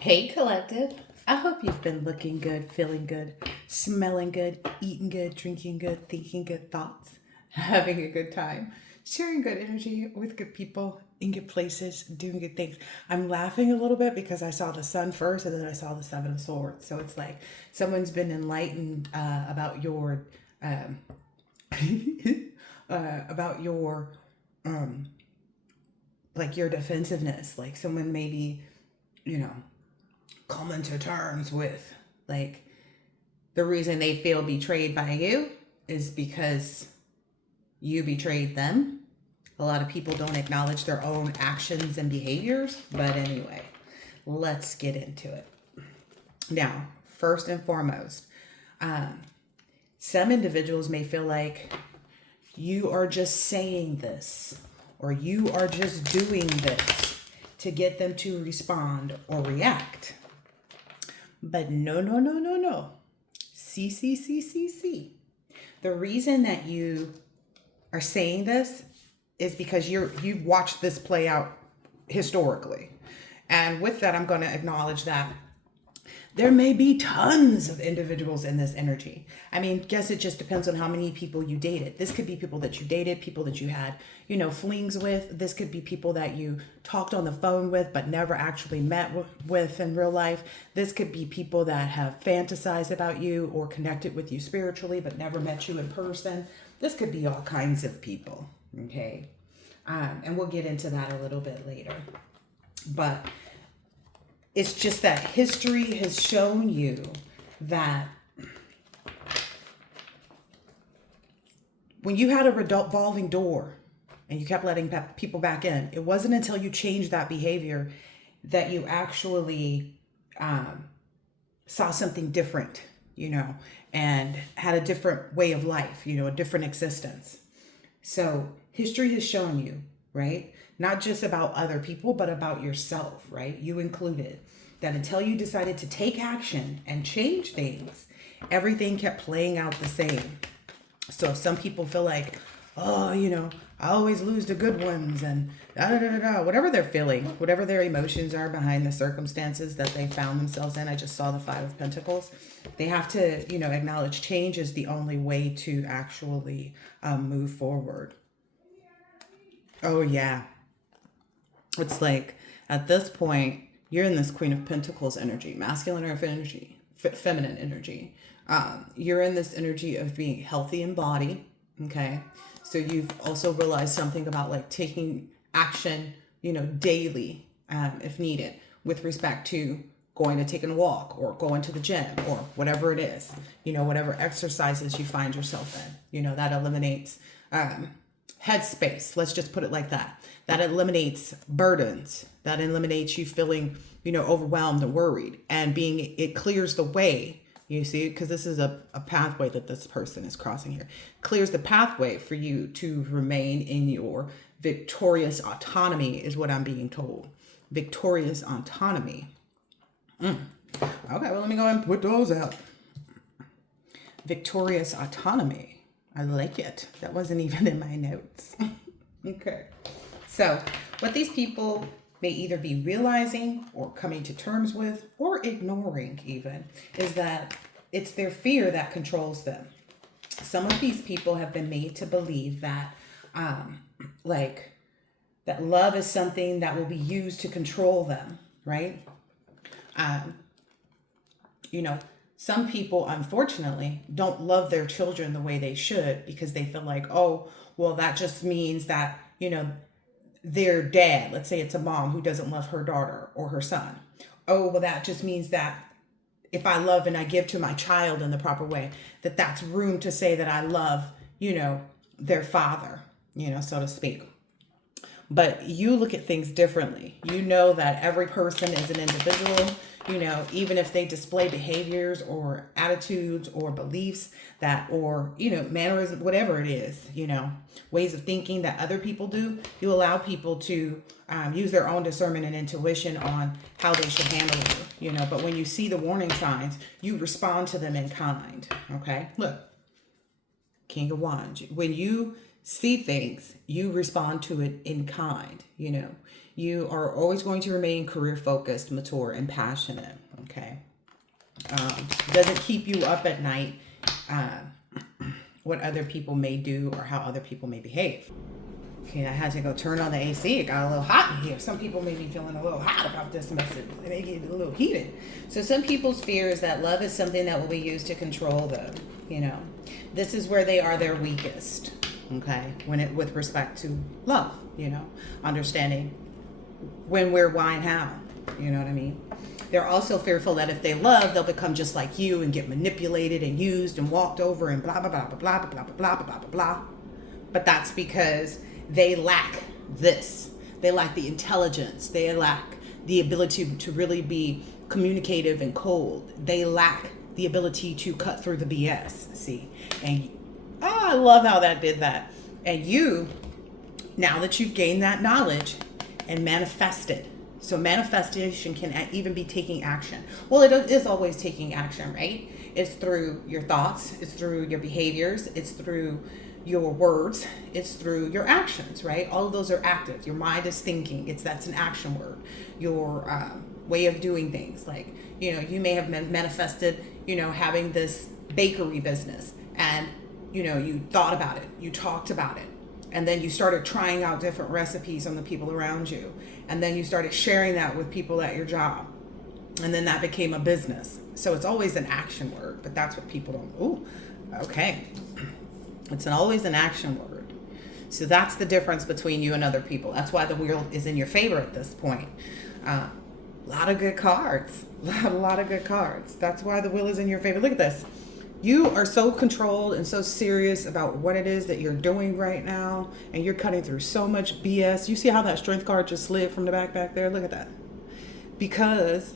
Hey, collective. I hope you've been looking good, feeling good, smelling good, eating good, drinking good, thinking good thoughts, having a good time, sharing good energy with good people in good places, doing good things. I'm laughing a little bit because I saw the sun first and then I saw the Seven of Swords. So it's like someone's been enlightened about your um, about your like your defensiveness. Like someone maybe you know coming to terms with like the reason they feel betrayed by you is because you betrayed them. A lot of people don't acknowledge their own actions and behaviors, but anyway, let's get into it. Now, first and foremost, um, some individuals may feel like you are just saying this or you are just doing this to get them to respond or react. But no, no, no, no, no. C. The reason that you are saying this is because you've watched this play out historically. And with that, I'm going to acknowledge that there may be tons of individuals in this energy. I mean, guess it just depends on how many people you dated. This could be people that you dated, people that you had, flings with. This could be people that you talked on the phone with, but never actually met with in real life. This could be people that have fantasized about you or connected with you spiritually, but never met you in person. This could be all kinds of people. Okay. And we'll get into that a little bit later. But it's just that history has shown you that when you had a revolving door and you kept letting people back in, it wasn't until you changed that behavior that you actually saw something different, and had a different way of life, a different existence. So history has shown you, right? Not just about other people, but about yourself, right? You included. That until you decided to take action and change things, everything kept playing out the same. So some people feel like, oh, I always lose the good ones and whatever they're feeling, whatever their emotions are behind the circumstances that they found themselves in. I just saw the Five of Pentacles. They have to, acknowledge change is the only way to actually move forward. Oh, yeah. It's like at this point, you're in this Queen of Pentacles energy, masculine or energy, feminine energy. You're in this energy of being healthy in body. Okay. So you've also realized something about like taking action, daily, if needed, with respect to going to take a walk or going to the gym or whatever it is, whatever exercises you find yourself in, that eliminates, headspace. Let's just put it like that. That eliminates burdens. That eliminates you feeling, overwhelmed and worried, and it clears the way. You see, because this is a pathway that this person is crossing here. Clears the pathway for you to remain in your victorious autonomy is what I'm being told. Victorious autonomy. Okay, well, let me go and put those out. Victorious autonomy. I like it. That wasn't even in my notes. Okay. So what these people may either be realizing or coming to terms with or ignoring even is that it's their fear that controls them. Some of these people have been made to believe that like that love is something that will be used to control them, right? Um, some people, unfortunately, don't love their children the way they should because they feel like, oh, well, that just means that, their dad, let's say it's a mom who doesn't love her daughter or her son. Oh, well, that just means that if I love and I give to my child in the proper way, that's room to say that I love, their father, so to speak. But you look at things differently. You know that every person is an individual, even if they display behaviors or attitudes or beliefs or mannerisms, whatever it is, ways of thinking that other people do, you allow people to use their own discernment and intuition on how they should handle you, but when you see the warning signs, you respond to them in kind. Okay. Look, King of Wands, when you see things, you respond to it in kind. You are always going to remain career focused, mature, and passionate. Okay. Doesn't keep you up at night what other people may do or how other people may behave. Okay, I had to go turn on the AC. It got a little hot in here. Some people may be feeling a little hot about this message. They may get a little heated. So some people's fear is that love is something that will be used to control them. This is where they are their weakest. Okay, with respect to love. Understanding when, where, why, and how. You know what I mean? They're also fearful that if they love, they'll become just like you and get manipulated and used and walked over and blah, blah, blah, blah, blah, blah, blah, blah, blah, blah, blah. But that's because they lack this. They lack the intelligence. They lack the ability to really be communicative and cold. They lack the ability to cut through the BS. See? And I love how that did that. And you, now that you've gained that knowledge and manifested, so manifestation can even be taking action. Well, it is always taking action, right? It's through your thoughts. It's through your behaviors. It's through your words. It's through your actions, right? All of those are active. Your mind is thinking. That's an action word. Your way of doing things. Like, you may have manifested, having this bakery business, and, you thought about it. You talked about it. And then you started trying out different recipes on the people around you. And then you started sharing that with people at your job. And then that became a business. So it's always an action word, but that's what people don't. Ooh, okay. It's always an action word. So that's the difference between you and other people. That's why the wheel is in your favor at this point. A lot of good cards. A lot of good cards. That's why the wheel is in your favor. Look at this. You are so controlled and so serious about what it is that you're doing right now, and you're cutting through so much BS. You see how that strength card just slid from the back there? Look at that. Because,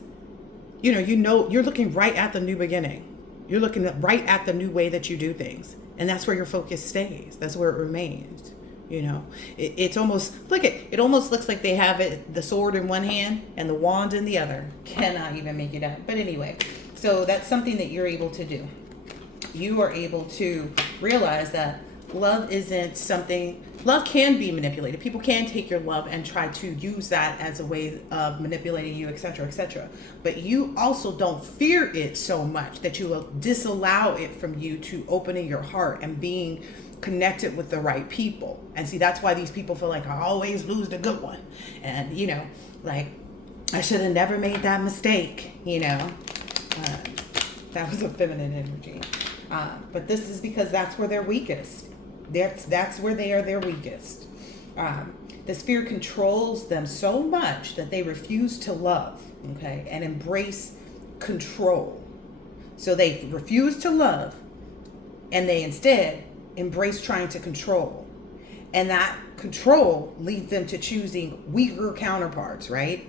you're looking right at the new beginning. You're looking right at the new way that you do things. And that's where your focus stays. That's where it remains. It's almost, it almost looks like they have the sword in one hand and the wand in the other. Cannot even make it out. But anyway, so that's something that you're able to do. You are able to realize that love can be manipulated. People can take your love and try to use that as a way of manipulating you, etc., etc. But you also don't fear it so much that you will disallow it from you to opening your heart and being connected with the right people. And see, that's why these people feel like I always lose the good one. And, I should have never made that mistake, that was a feminine energy. But this is because that's where they're weakest. That's where they are their weakest. This fear controls them so much that they refuse to love, okay, and embrace control. So they refuse to love, and they instead embrace trying to control. And that control leads them to choosing weaker counterparts, right?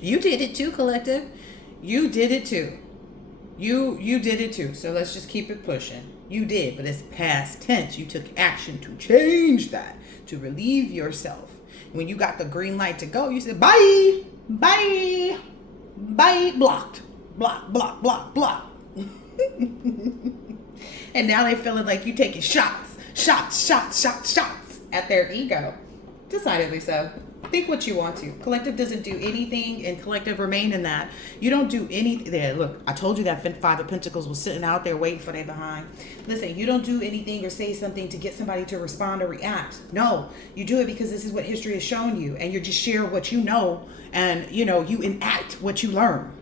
You did it too, collective. You did it too. You did it too. So let's just keep it pushing. You did, but it's past tense. You took action to change that, to relieve yourself. When you got the green light to go, you said, bye, bye, bye, blocked, block, block, block, block. And now they feeling like you taking shots at their ego. Decidedly so. Think what you want to. Collective doesn't do anything, and collective remain in that. You don't do anything. There, look, I told you that Five of Pentacles was sitting out there waiting for their behind. Listen, you don't do anything or say something to get somebody to respond or react. No, you do it because this is what history has shown you, and you just share what you know, and you enact what you learn.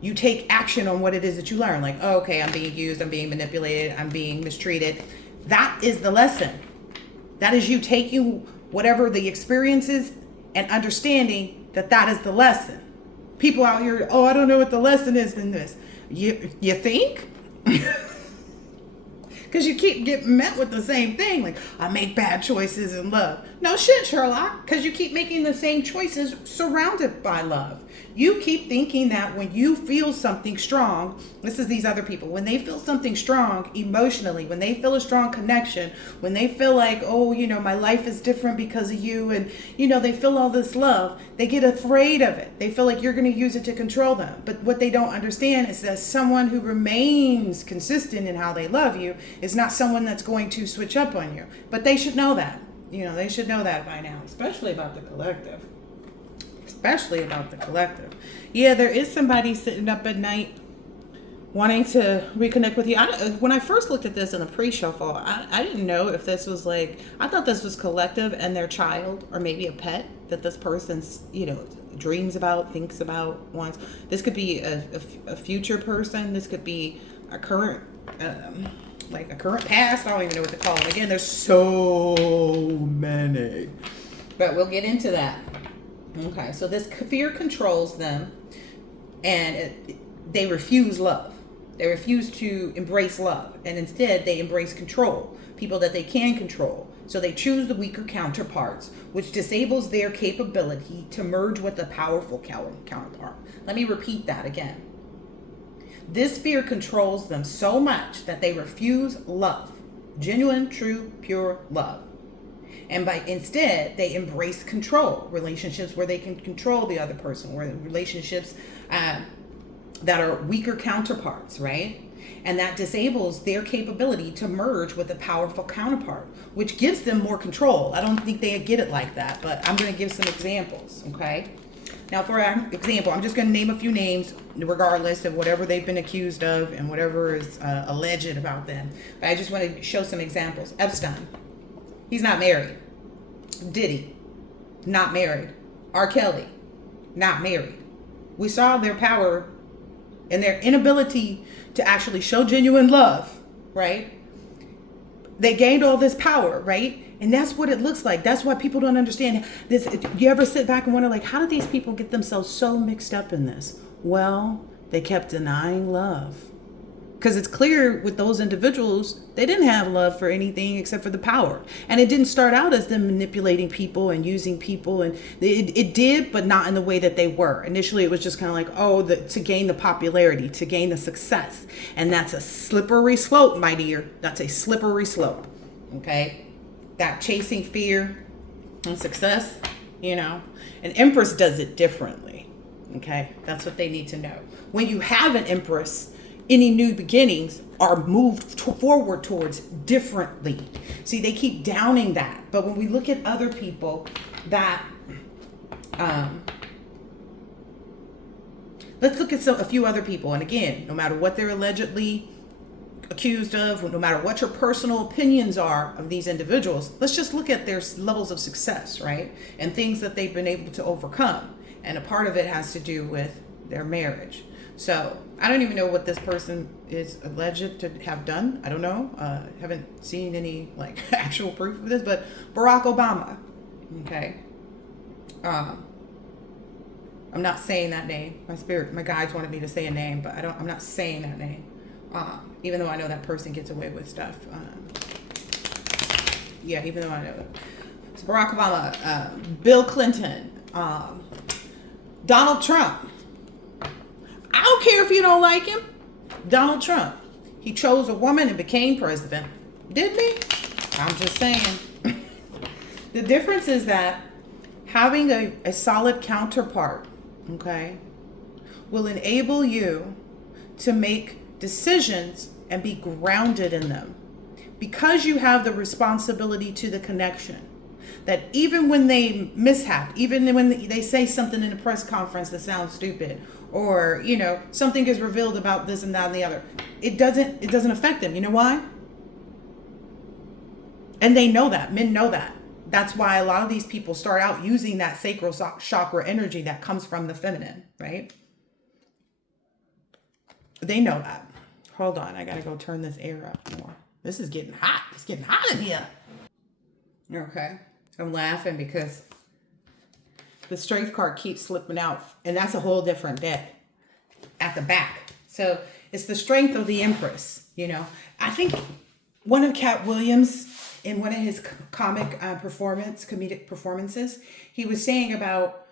You take action on what it is that you learn. Like, oh, okay, I'm being used, I'm being manipulated, I'm being mistreated. That is the lesson. That is you taking whatever the experience is and understanding that is the lesson. People out here, oh, I don't know what the lesson is in this. You think? Because you keep getting met with the same thing. Like, I make bad choices in love. No shit, Sherlock. Because you keep making the same choices surrounded by love. You keep thinking that when you feel something strong, this is these other people, when they feel something strong emotionally, when they feel a strong connection, when they feel like, oh, my life is different because of you, and, they feel all this love, they get afraid of it. They feel like you're going to use it to control them. But what they don't understand is that someone who remains consistent in how they love you is not someone that's going to switch up on you. But they should know that. They should know that by now, especially about the collective. Especially about the collective. Yeah, there is somebody sitting up at night wanting to reconnect with you. When I first looked at this in a pre-shuffle, I didn't know if this was like, I thought this was collective and their child or maybe a pet that this person's, dreams about, thinks about, wants. This could be a future person. This could be a current, like a current past. I don't even know what to call it. Again, there's so many. But we'll get into that. Okay, so this fear controls them and they refuse love. They refuse to embrace love, and instead they embrace control, people that they can control. So they choose the weaker counterparts, which disables their capability to merge with the powerful counterpart. Let me repeat that again. This fear controls them so much that they refuse love, genuine, true, pure love. And instead, they embrace control, relationships where they can control the other person, or relationships that are weaker counterparts, right? And that disables their capability to merge with a powerful counterpart, which gives them more control. I don't think they get it like that, but I'm going to give some examples, okay? Now, for example, I'm just going to name a few names, regardless of whatever they've been accused of and whatever is alleged about them. But I just want to show some examples. Epstein, he's not married. Diddy, not married. R. Kelly, not married. We saw their power and their inability to actually show genuine love, right? They gained all this power, right? And that's what it looks like. That's why people don't understand this. You ever sit back and wonder, like, how did these people get themselves so mixed up in this? Well, they kept denying love. Because it's clear with those individuals, they didn't have love for anything except for the power. And it didn't start out as them manipulating people and using people. And it did, but not in the way that they were. Initially, it was just kind of like, to gain the popularity, to gain the success. And that's a slippery slope, my dear. That's a slippery slope. Okay? That chasing fear and success, An empress does it differently. Okay? That's what they need to know. When you have an empress, any new beginnings are moved forward towards differently. See, they keep downing that. But when we look at other people that, let's look at a few other people. And again, no matter what they're allegedly accused of, no matter what your personal opinions are of these individuals, let's just look at their levels of success, right? And things that they've been able to overcome. And a part of it has to do with their marriage. So I don't even know what this person is alleged to have done. I don't know. Haven't seen any actual proof of this, but Barack Obama. Okay. I'm not saying that name. My guides wanted me to say a name, but I'm not saying that name. Even though I know that person gets away with stuff. Even though I know that. So Barack Obama, Bill Clinton, Donald Trump. I don't care if you don't like him. Donald Trump. He chose a woman and became president. Didn't he? I'm just saying. The difference is that having a solid counterpart, okay, will enable you to make decisions and be grounded in them. Because you have the responsibility to the connection. That even when they mishap, even when they say something in a press conference that sounds stupid, or something is revealed about this and that and the other, it doesn't affect them. You know why? And they know that. Men know that. That's why a lot of these people start out using that sacral chakra energy that comes from the feminine, right? They know that. Hold on, I gotta go turn this air up more. This is getting hot. It's getting hot in here. Okay, I'm laughing because the strength card keeps slipping out, and that's a whole different deck at the back. So it's the strength of the Empress. I think one of Cat Williams, in one of his comedic performances, he was saying about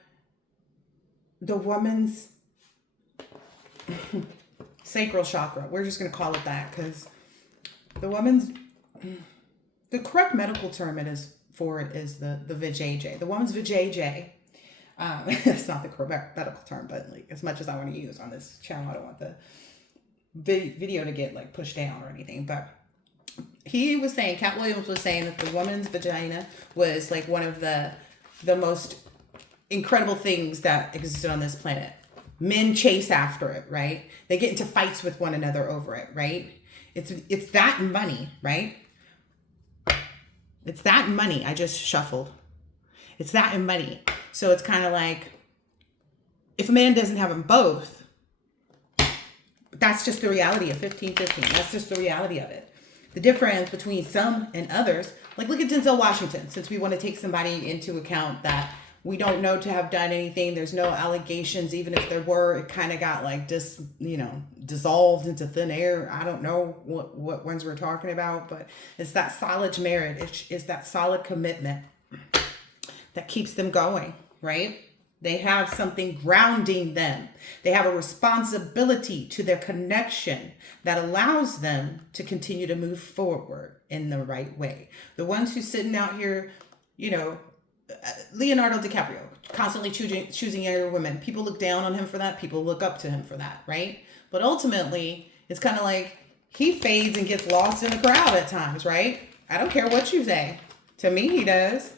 the woman's sacral chakra. We're just going to call it that because the correct medical term for it is the vajayjay. The woman's vajayjay. It's not the correct medical term, but as much as I want to use on this channel, I don't want the video to get pushed down or anything. But He was saying, Cat Williams was saying that the woman's vagina was like one of the most incredible things that existed on this planet. Men chase after it, right? They get into fights with one another over it, right? It's that and money, right? It's that and money. I just shuffled. It's that and money. So it's kind of like, if a man doesn't have them both, that's just the reality of 15-15. That's just the reality of it. The difference between some and others, like look at Denzel Washington, since we want to take somebody into account that we don't know to have done anything. There's no allegations. Even if there were, it kind of got like dissolved into thin air. I don't know what ones we're talking about, but it's that solid marriage. It's that solid commitment that keeps them going, right? They have something grounding them. They have a responsibility to their connection that allows them to continue to move forward in the right way. The ones who's sitting out here, Leonardo DiCaprio, constantly choosing younger women. People look down on him for that. People look up to him for that, right? But ultimately, it's kind of like he fades and gets lost in the crowd at times, right? I don't care what you say. To me, he does.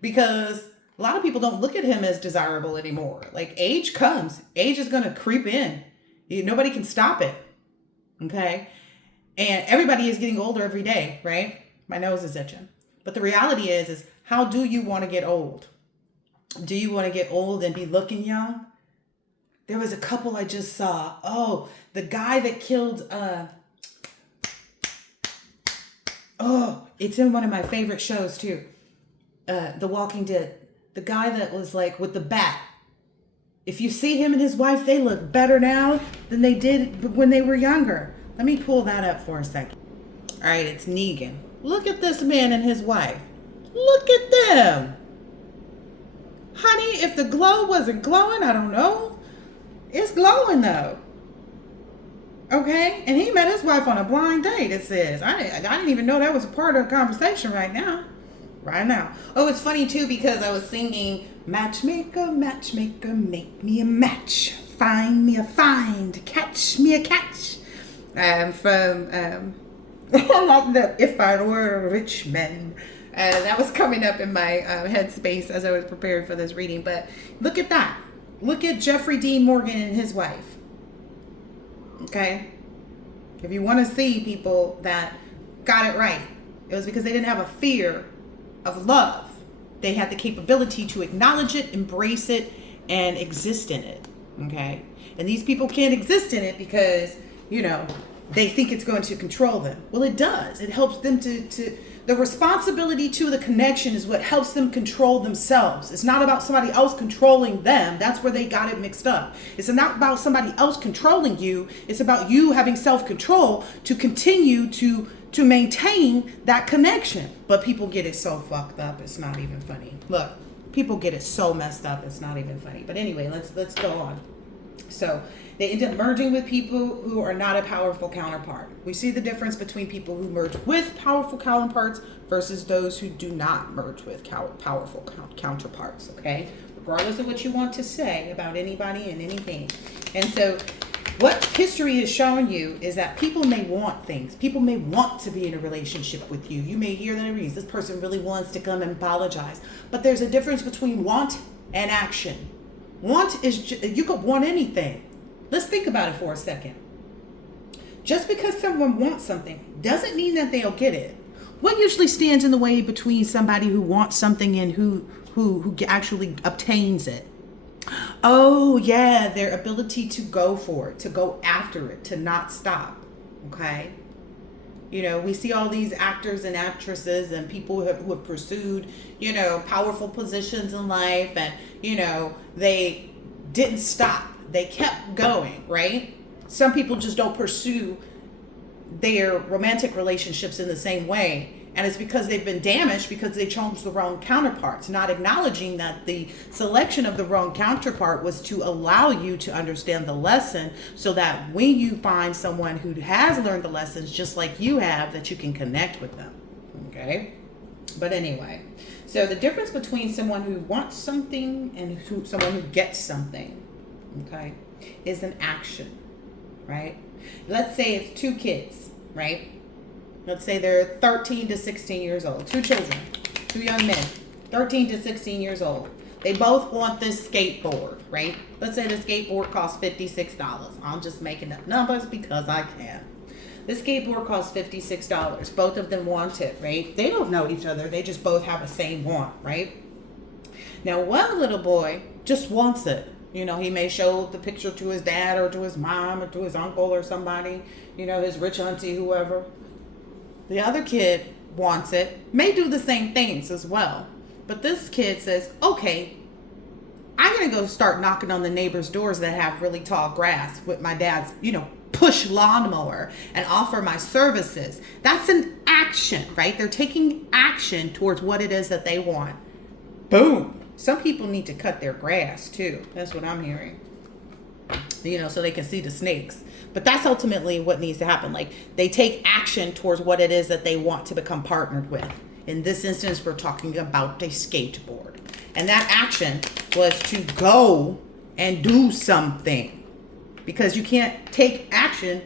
Because a lot of people don't look at him as desirable anymore. Like age comes. Age is going to creep in. Nobody can stop it. Okay? And everybody is getting older every day, right? My nose is itching. But the reality is how do you want to get old? Do you want to get old and be looking young? There was a couple I just saw. Oh, the guy that killed, it's in one of my favorite shows too. The Walking Dead. The guy that was like with the bat. If you see him and his wife, they look better now than they did when they were younger. Let me pull that up for a second. All right, it's Negan. Look at this man and his wife. Look at them. Honey, if the glow wasn't glowing, I don't know. It's glowing though. Okay? And he met his wife on a blind date, it says. I didn't even know that was a part of the conversation right now. Oh, it's funny too because I was singing, matchmaker, matchmaker, make me a match. Find me a find, catch me a catch. From If I Were a Rich Man. That was coming up in my headspace as I was preparing for this reading. But look at that. Look at Jeffrey Dean Morgan and his wife. Okay? If you want to see people that got it right, it was because they didn't have a fear of love. They had the capability to acknowledge it, embrace it, and exist in it. Okay? And these people can't exist in it because, they think it's going to control them. Well, it does. It helps them to the responsibility to the connection is what helps them control themselves. It's not about somebody else controlling them. That's where they got it mixed up. It's not about somebody else controlling you. It's about you having self-control to continue to maintain that connection. But people get it so fucked up, it's not even funny. Look, people get it so messed up, it's not even funny. But anyway, let's go on. So they end up merging with people who are not a powerful counterpart. We see the difference between people who merge with powerful counterparts versus those who do not merge with powerful counterparts, okay? Regardless of what you want to say about anybody and anything. And so what history has shown you is that people may want things. People may want to be in a relationship with you. You may hear the reasons. This person really wants to come and apologize. But there's a difference between want and action. Want is, you could want anything. Let's think about it for a second. Just because someone wants something doesn't mean that they'll get it. What usually stands in the way between somebody who wants something and who actually obtains it? Oh, yeah, their ability to go for it, to go after it, to not stop. Okay? We see all these actors and actresses and people who have pursued, powerful positions in life and, they didn't stop. They kept going, right? Some people just don't pursue their romantic relationships in the same way. And it's because they've been damaged because they chose the wrong counterparts, not acknowledging that the selection of the wrong counterpart was to allow you to understand the lesson so that when you find someone who has learned the lessons just like you have, that you can connect with them. Okay? But anyway, so the difference between someone who wants something and someone who gets something, okay, is an action, right? Let's say it's two kids, right? Let's say they're 13 to 16 years old. Two children, two young men, 13 to 16 years old. They both want this skateboard, right? Let's say the skateboard costs $56. I'm just making up numbers because I can. This skateboard costs $56. Both of them want it, right? They don't know each other. They just both have the same want, right? Now, one little boy just wants it. You know, he may show the picture to his dad or to his mom or to his uncle or somebody, you know, his rich auntie, whoever. The other kid wants it, may do the same things as well. But this kid says, okay, I'm going to go start knocking on the neighbors' doors that have really tall grass with my dad's, you know, push lawnmower and offer my services. That's an action, right? They're taking action towards what it is that they want. Boom. Some people need to cut their grass too. That's what I'm hearing. You know, so they can see the snakes. But that's ultimately what needs to happen. Like, they take action towards what it is that they want to become partnered with. In this instance, we're talking about a skateboard. And that action was to go and do something. Because you can't take action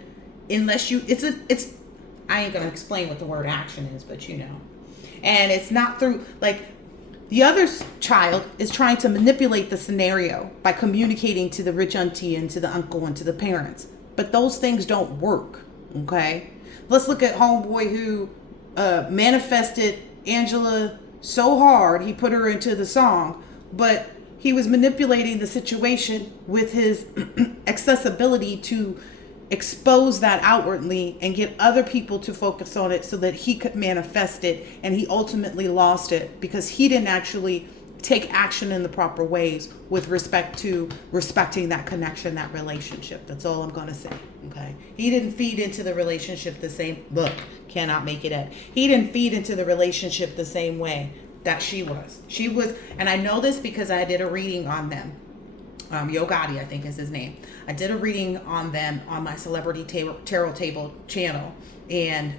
unless you, I ain't going to explain what the word action is, but you know. And it's not through, like, the other child is trying to manipulate the scenario by communicating to the rich auntie and to the uncle and to the parents. But those things don't work, okay? Let's look at homeboy who manifested Angela so hard, he put her into the song, but he was manipulating the situation with his accessibility to expose that outwardly and get other people to focus on it so that he could manifest it, and he ultimately lost it because he didn't actually take action in the proper ways with respect to respecting that connection, that relationship. That's all I'm going to say, okay? He didn't feed into the relationship the same, look, cannot make it up. He didn't feed into the relationship the same way that she was. She was, and I know this because I did a reading on them. Yo Gotti, I think is his name. I did a reading on them on my Celebrity Tarot Table channel, and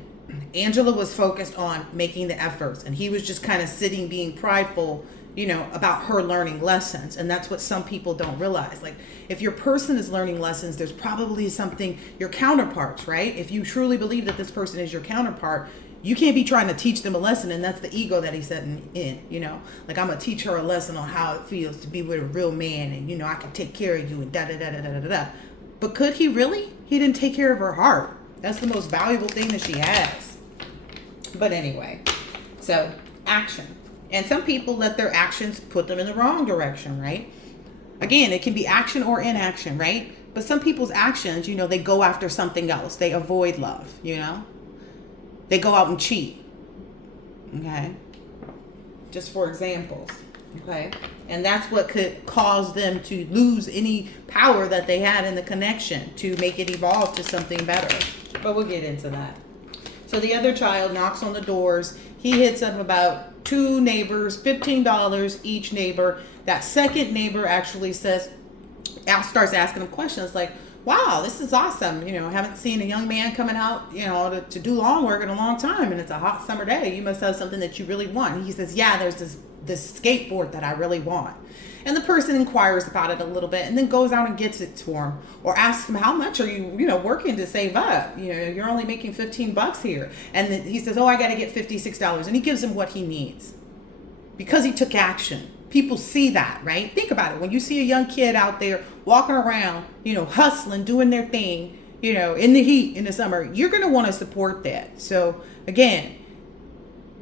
Angela was focused on making the efforts, and he was just kind of sitting being prideful, you know, about her learning lessons. And that's what some people don't realize. Like, if your person is learning lessons, there's probably something, your counterparts, right? If you truly believe that this person is your counterpart, you can't be trying to teach them a lesson, and that's the ego that he's setting in, you know. Like, I'm going to teach her a lesson on how it feels to be with a real man, and, you know, I can take care of you, and da-da-da-da-da-da-da. But could he really? He didn't take care of her heart. That's the most valuable thing that she has. But anyway, so action. And some people let their actions put them in the wrong direction, right? Again, it can be action or inaction, right? But some people's actions, you know, they go after something else. They avoid love, you know? They go out and cheat, okay? Just for examples, okay? And that's what could cause them to lose any power that they had in the connection to make it evolve to something better. But we'll get into that. So the other child knocks on the doors. He hits up about 2 neighbors, $15 each neighbor. That second neighbor actually starts asking him questions like, wow, this is awesome. You know, I haven't seen a young man coming out, you know, to do lawn work in a long time. And it's a hot summer day. You must have something that you really want. And he says, yeah, there's this skateboard that I really want. And the person inquires about it a little bit and then goes out and gets it for him, or asks him, how much are you, you know, working to save up? You know, you're only making $15 here. And then he says, oh, I got to get $56. And he gives him what he needs because he took action. People see that, right? Think about it. When you see a young kid out there walking around, you know, hustling, doing their thing, you know, in the heat in the summer, you're going to want to support that. So again,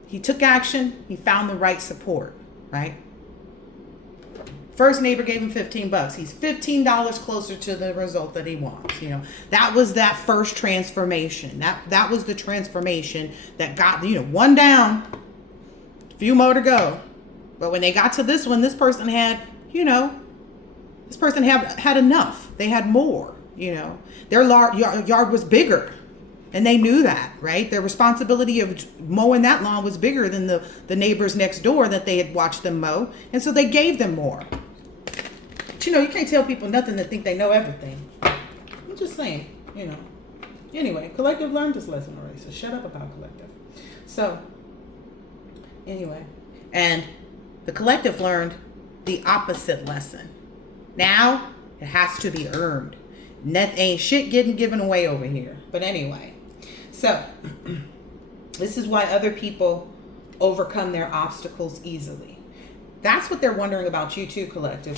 he took action. He found the right support, right? First neighbor gave him $15. He's $15 closer to the result that he wants. You know, that was that first transformation. That was the transformation that got, you know, one down, a few more to go. But when they got to this one, this person had, you know, had enough. They had more, you know. Their yard was bigger, and they knew that, right? Their responsibility of mowing that lawn was bigger than the neighbors next door that they had watched them mow, and so they gave them more. But, you know, you can't tell people nothing that think they know everything. I'm just saying, you know. Anyway, collective learned this lesson already, so shut up about collective. So, anyway, and the collective learned the opposite lesson. Now, it has to be earned. Ain't shit getting given away over here. But anyway, so This is why other people overcome their obstacles easily. That's what they're wondering about you too, collective.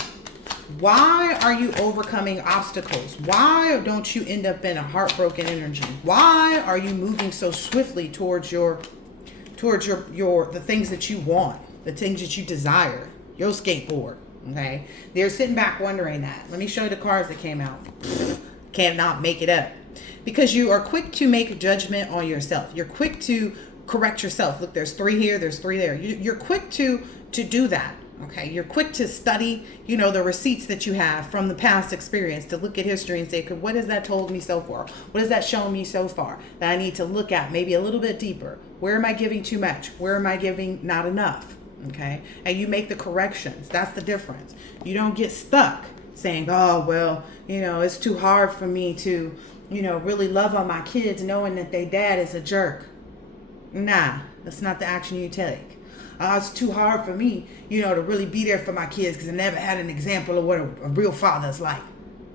Why are you overcoming obstacles? Why don't you end up in a heartbroken energy? Why are you moving so swiftly towards your the things that you want, the things that you desire, your skateboard? Okay, they're sitting back wondering that. Let me show you the cards that came out. Can't not make it up. Because you are quick to make a judgment on yourself. You're quick to correct yourself. Look, there's 3 here, there's 3 there. You're quick to do that. Okay, you're quick to study, the receipts that you have from the past experience, to look at history and say, what has that told me so far? What has that shown me so far that I need to look at maybe a little bit deeper? Where am I giving too much? Where am I giving not enough? Okay, and you make the corrections. That's the difference. You don't get stuck saying, oh, well, it's too hard for me to, really love on my kids knowing that their dad is a jerk. Nah, that's not the action you take. It's too hard for me, to really be there for my kids because I never had an example of what a real father's like.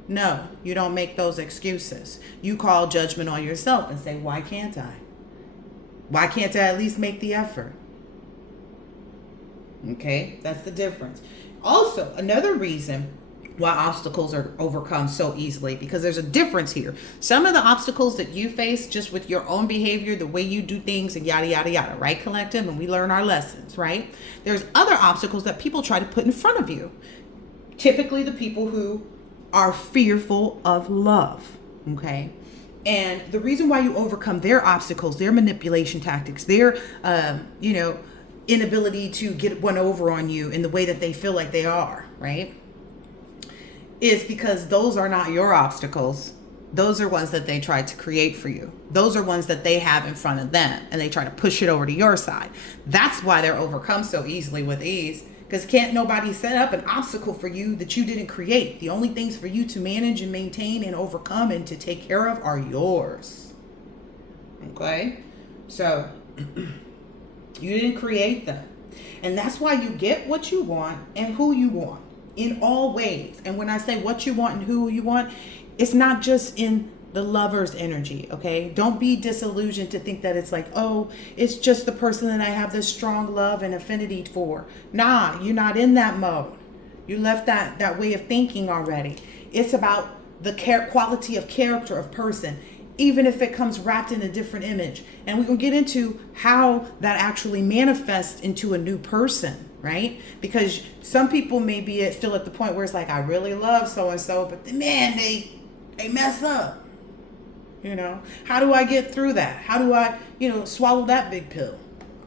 No, you don't make those excuses. You call judgment on yourself and say, why can't I? Why can't I at least make the effort? Okay, that's the difference. Also, another reason why obstacles are overcome so easily, because there's a difference here. Some of the obstacles that you face just with your own behavior, the way you do things, and yada, yada, yada, right, collective? And we learn our lessons, right? There's other obstacles that people try to put in front of you. Typically the people who are fearful of love, okay? And the reason why you overcome their obstacles, their manipulation tactics, their, inability to get one over on you in the way that they feel like they are, right? Is because those are not your obstacles. Those are ones that they tried to create for you. Those are ones that they have in front of them, and they try to push it over to your side. That's why they're overcome so easily with ease, because can't nobody set up an obstacle for you that you didn't create. The only things for you to manage and maintain and overcome and to take care of are yours. Okay? So you didn't create them. And that's why you get what you want and who you want in all ways. And when I say what you want and who you want, it's not just in the lover's energy, okay? Don't be disillusioned to think that it's like, oh, it's just the person that I have this strong love and affinity for. Nah, you're not in that mode. You left that way of thinking already. It's about the quality of character of person, even if it comes wrapped in a different image. And we're going to get into how that actually manifests into a new person, right? Because some people may be still at the point where it's like, I really love so-and-so, but man, they mess up. How do I get through that? How do I, swallow that big pill?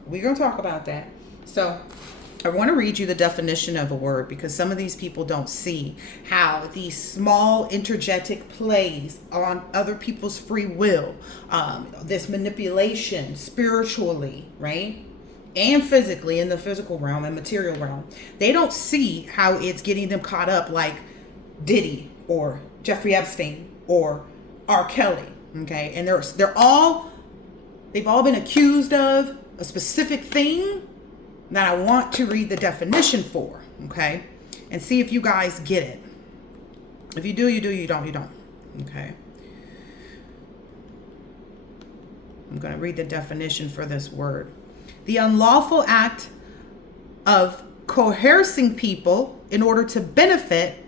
We're going to talk about that. So I want to read you the definition of a word, because some of these people don't see how these small interjetic plays on other people's free will, this manipulation spiritually, right? And physically, in the physical realm and material realm, they don't see how it's getting them caught up like Diddy or Jeffrey Epstein or R. Kelly. Okay, and they've all been accused of a specific thing that I want to read the definition for, okay? And see if you guys get it. If you do, you do. You don't, you don't. Okay? I'm going to read the definition for this word. The unlawful act of coercing people in order to benefit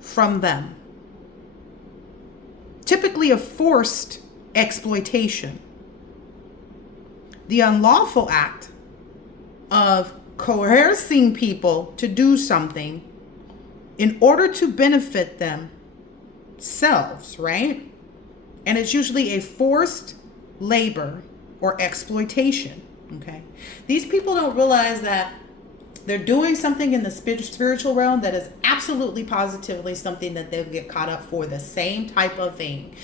from them. Typically a forced exploitation. The unlawful act of coercing people to do something in order to benefit themselves, right? And it's usually a forced labor or exploitation, okay? These people don't realize that they're doing something in the spiritual realm that is absolutely positively something that they'll get caught up for, the same type of thing.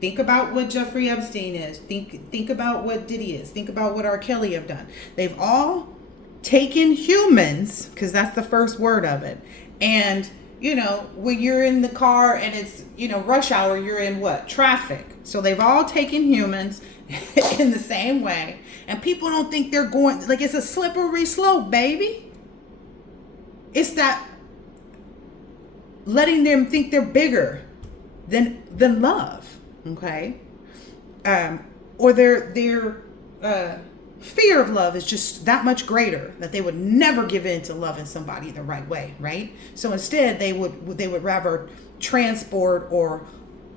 Think about what Jeffrey Epstein is. Think about what Diddy is. Think about what R. Kelly have done. They've all taken humans, because that's the first word of it. And, when you're in the car and it's, rush hour, you're in what? Traffic. So they've all taken humans in the same way. And people don't think they're going, like, it's a slippery slope, baby. It's that letting them think they're bigger than love, okay? Or they're fear of love is just that much greater that they would never give in to loving somebody the right way, right? So instead, they would rather transport or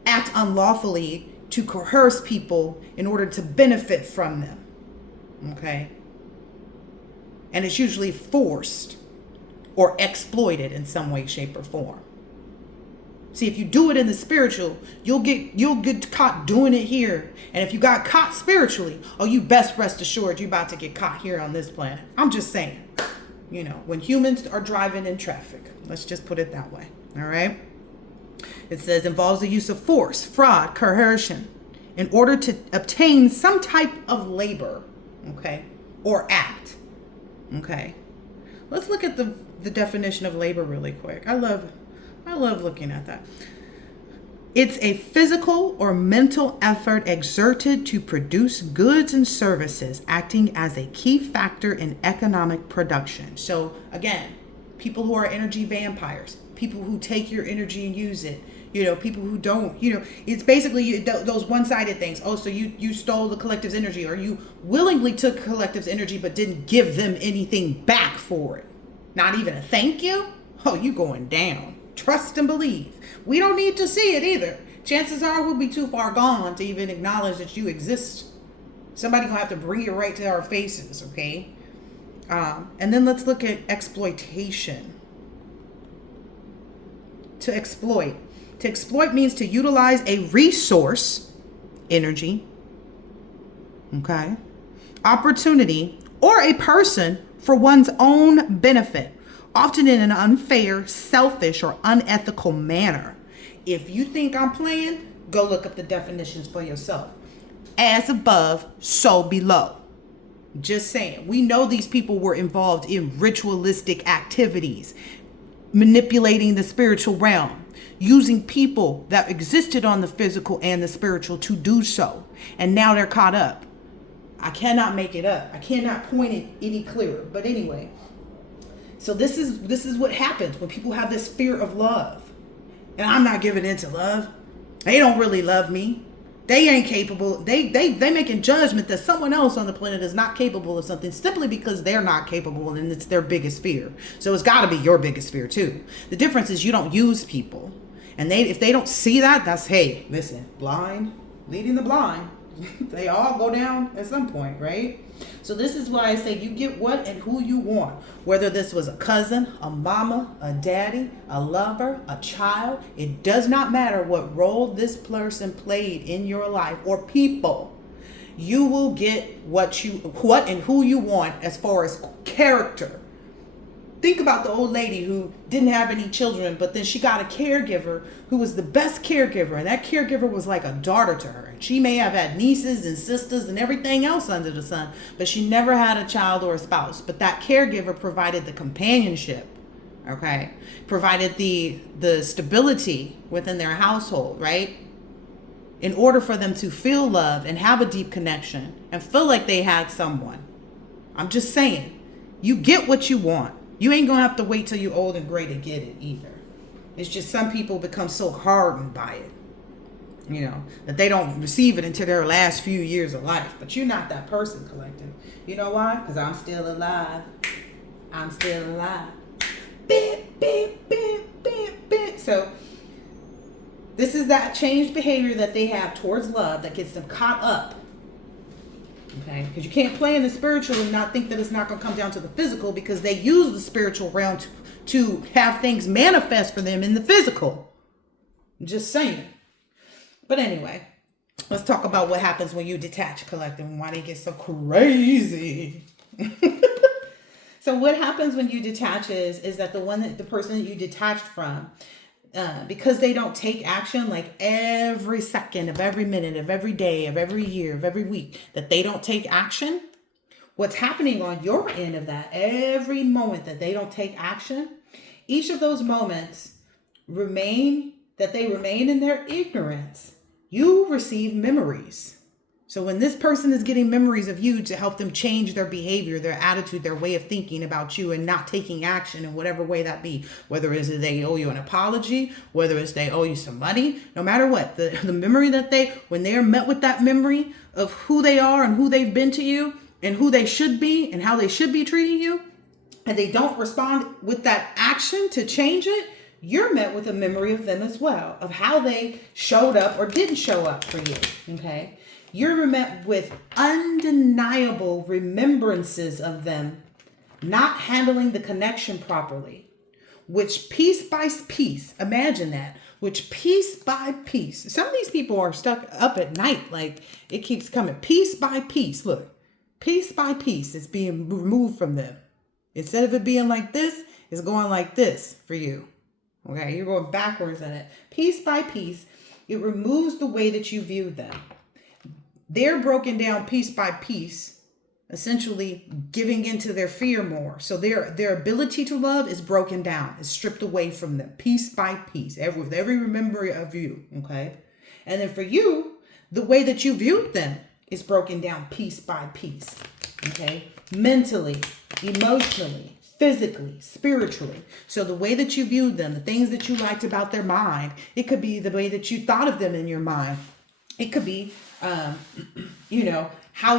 act unlawfully to coerce people in order to benefit from them. Okay? And it's usually forced or exploited in some way, shape, or form. See, if you do it in the spiritual, you'll get caught doing it here. And if you got caught spiritually, oh, you best rest assured you're about to get caught here on this planet. I'm just saying, when humans are driving in traffic, let's just put it that way. All right. It says involves the use of force, fraud, coercion in order to obtain some type of labor, okay, or act. Okay. Let's look at the definition of labor really quick. I love looking at that. It's a physical or mental effort exerted to produce goods and services, acting as a key factor in economic production. So again, people who are energy vampires, people who take your energy and use it, people who don't, it's basically those one-sided things. Oh, so you stole the collective's energy, or you willingly took collective's energy but didn't give them anything back for it. Not even a thank you. Oh, you going down. Trust and believe. We don't need to see it either. Chances are we'll be too far gone to even acknowledge that you exist. Somebody gonna have to bring it right to our faces, okay? And then let's look at exploitation. To exploit. To exploit means to utilize a resource, energy, okay, opportunity, or a person for one's own benefit, often in an unfair, selfish, or unethical manner. If you think I'm playing, go look up the definitions for yourself. As above, so below. Just saying. We know these people were involved in ritualistic activities, manipulating the spiritual realm, using people that existed on the physical and the spiritual to do so. And now they're caught up. I cannot make it up. I cannot point it any clearer. But anyway, so this is what happens when people have this fear of love. And I'm not giving in to love. They don't really love me. They ain't capable. They making judgment that someone else on the planet is not capable of something simply because they're not capable, and it's their biggest fear. So it's got to be your biggest fear too. The difference is you don't use people. And if they don't see that, that's, hey, listen, blind leading the blind. They all go down at some point, right? So this is why I say you get what and who you want. Whether this was a cousin, a mama, a daddy, a lover, a child, it does not matter what role this person played in your life or people. You will get what and who you want as far as character. Think about the old lady who didn't have any children, but then she got a caregiver who was the best caregiver. And that caregiver was like a daughter to her. And she may have had nieces and sisters and everything else under the sun, but she never had a child or a spouse. But that caregiver provided the companionship, okay? Provided the stability within their household, right? In order for them to feel love and have a deep connection and feel like they had someone. I'm just saying, you get what you want. You ain't gonna have to wait till you're old and gray to get it either. It's just some people become so hardened by it, that they don't receive it until their last few years of life. But you're not that person, collective. You know why? Because I'm still alive. I'm still alive. Beep, beep, beep, beep, beep. So this is that changed behavior that they have towards love that gets them caught up. Okay, because you can't play in the spiritual and not think that it's not going to come down to the physical, because they use the spiritual realm to have things manifest for them in the physical. Just saying. But anyway, let's talk about what happens when you detach, collective, and why they get so crazy. So what happens when you detach is that the person that you detached from, because they don't take action, like every second of every minute of every day of every year of every week, that they don't take action, what's happening on your end of that, every moment that they don't take action, each of those moments remain in their ignorance. You receive memories. So when this person is getting memories of you to help them change their behavior, their attitude, their way of thinking about you, and not taking action in whatever way that be, whether it's they owe you an apology, whether it's they owe you some money, no matter what, the memory that when they're met with that memory of who they are and who they've been to you, and who they should be and how they should be treating you, and they don't respond with that action to change it, you're met with a memory of them as well, of how they showed up or didn't show up for you, okay? You're met with undeniable remembrances of them not handling the connection properly, which piece by piece, imagine that, which piece by piece, some of these people are stuck up at night, like it keeps coming piece by piece. Look, piece by piece, it's being removed from them. Instead of it being like this, it's going like this for you. Okay, you're going backwards in it. Piece by piece, it removes the way that you view them. They're broken down piece by piece, essentially giving into their fear more. So their ability to love is broken down, is stripped away from them piece by piece, with every memory of you, okay? And then for you, the way that you viewed them is broken down piece by piece, okay? Mentally, emotionally, physically, spiritually. So the way that you viewed them, the things that you liked about their mind, it could be the way that you thought of them in your mind. It could be, how